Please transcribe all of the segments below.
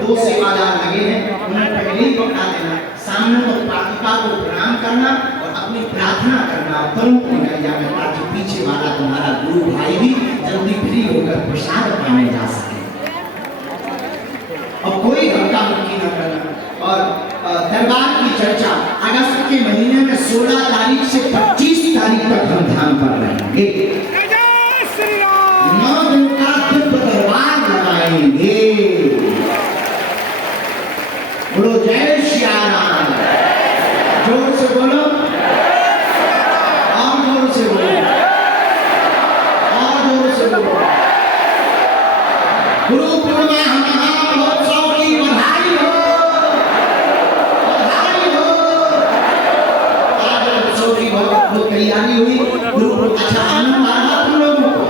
दो सेवादार लगे हैं, उन्हें पहले ही पकड़ा देना, सामने तो पातिका को प्रणाम करना और अपनी प्रार्थना करना, तुरंत निकल जाना ताकि पीछे वाला तुम्हारा गुरु भाई भी जल्दी फ्री होकर प्रसाद पाने जा सके। और कोई धक्का मुक्की न करना। और दरबार की चर्चा अगस्त के महीने में 16 तारीख से 25 तारीख तक हम ध्यान पर रहेंगे। 9 दिन का दिव्य दरबार लगाएंगे। बोलो जय श्री राम। जोर से बोलो, और जोर से बोलो, और जोर से बोलो। गुरु पूर्णिमा महोत्सव की बधाई हो, बधाई हो। आज उत्सव की बहुत तैयारी हुई। गुरु अच्छा आनंद आया तुम लोगों को।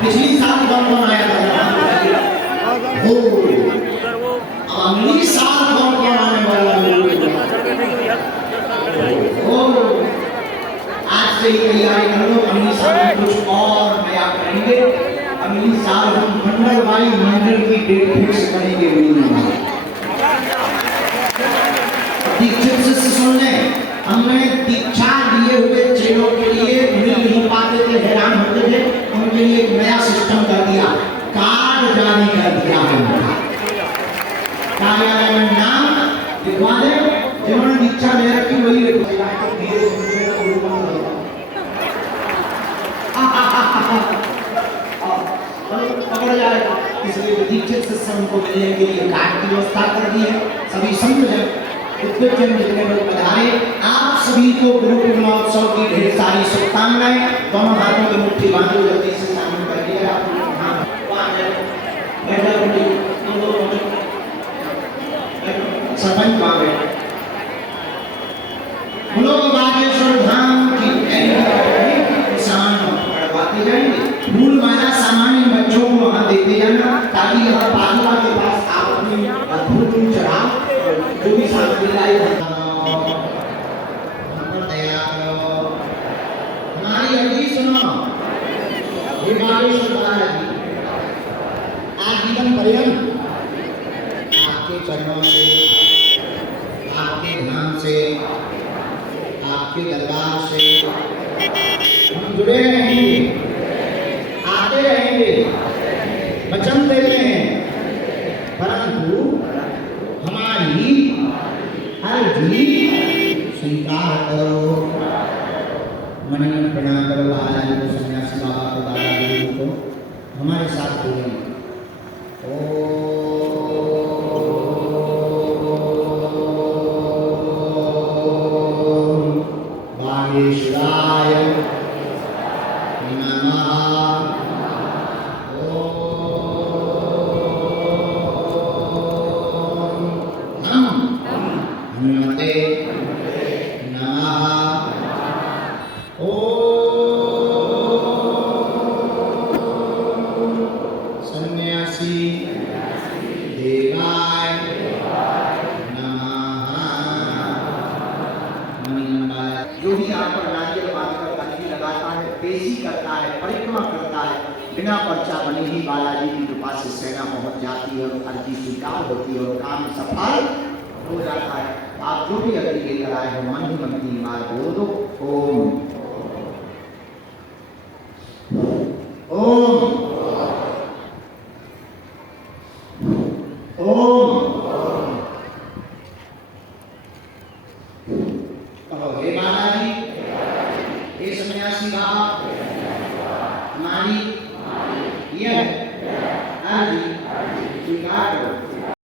पिछली साल कौन आया था? हो अगली साल कौन आने वाला है? आज से ही तैयारी कर लो। अगली साल कुछ और नया करेंगे। अगली साल हम मंडलवाई मंडल की डेट फिक्स करेंगे। दीक्षित से सुन लें, हमने दीक्षा लिए हुए चेलों के लिए मिल नहीं पाते थे, हैरान होते थे, उनके लिए एक नया सिस्टम कर दिया, कार्ड जारी कर दिया है उनका। कार्यालय में नाम लिखवा दें, जिन्होंने दीक्षा ले रखी वही लिखवा। पकड़ जाएगा, इसलिए दीक्षित से उनको मिलने के लिए कार्ड की व्यवस्था कर दी है। सभी संत जन जितने लोग पधारे, आप सभी को गुरु पूर्णिमा उत्सव की ढेर सारी शुभकामनाएं। दोनों हाथों में मुट्ठी बांधो, जल्दी से शामिल कर लिया। सरपंच बाबे बोलो बागेश्वर धाम की सामान पढ़वाते जाएंगे। फूल माला सामान इन बच्चों को वहाँ देते जाना, ताकि यहाँ पादुका के पास आप अपनी फूल चढ़ाओ, जो भी सामग्री लाई हमारी अर्जी सुनो। हे बागेश्वर आज जीवन पर्यंत आपके चरणों से, आपके ध्यान से, आपके दरबार से हम जुड़े रहेंगे, आते रहेंगे, वचन देते हैं। परंतु हमारी अर्जी स्वीकार करो। मणि प्रणाम करो बालाजी को, सन्यासी बाबा को, दादाजी को। हमारे साथ जुड़े। जो भी यहाँ पर नारियल बांधकर अर्जी लगाता है, पेशी करता है, परिक्रमा करता है, बिना पर्चा बने ही बालाजी की कृपा से सेना पहुंच जाती है और अर्जी स्वीकार होती है और काम सफल हो जाता है। आप जो भी अर्जी लेकर आए हो, मन ही मन की बात बोल दो, ओम ओम ओम। हे बालाजी, हे सन्यासी बाबा, हमारी यह अर्जी स्वीकार करो।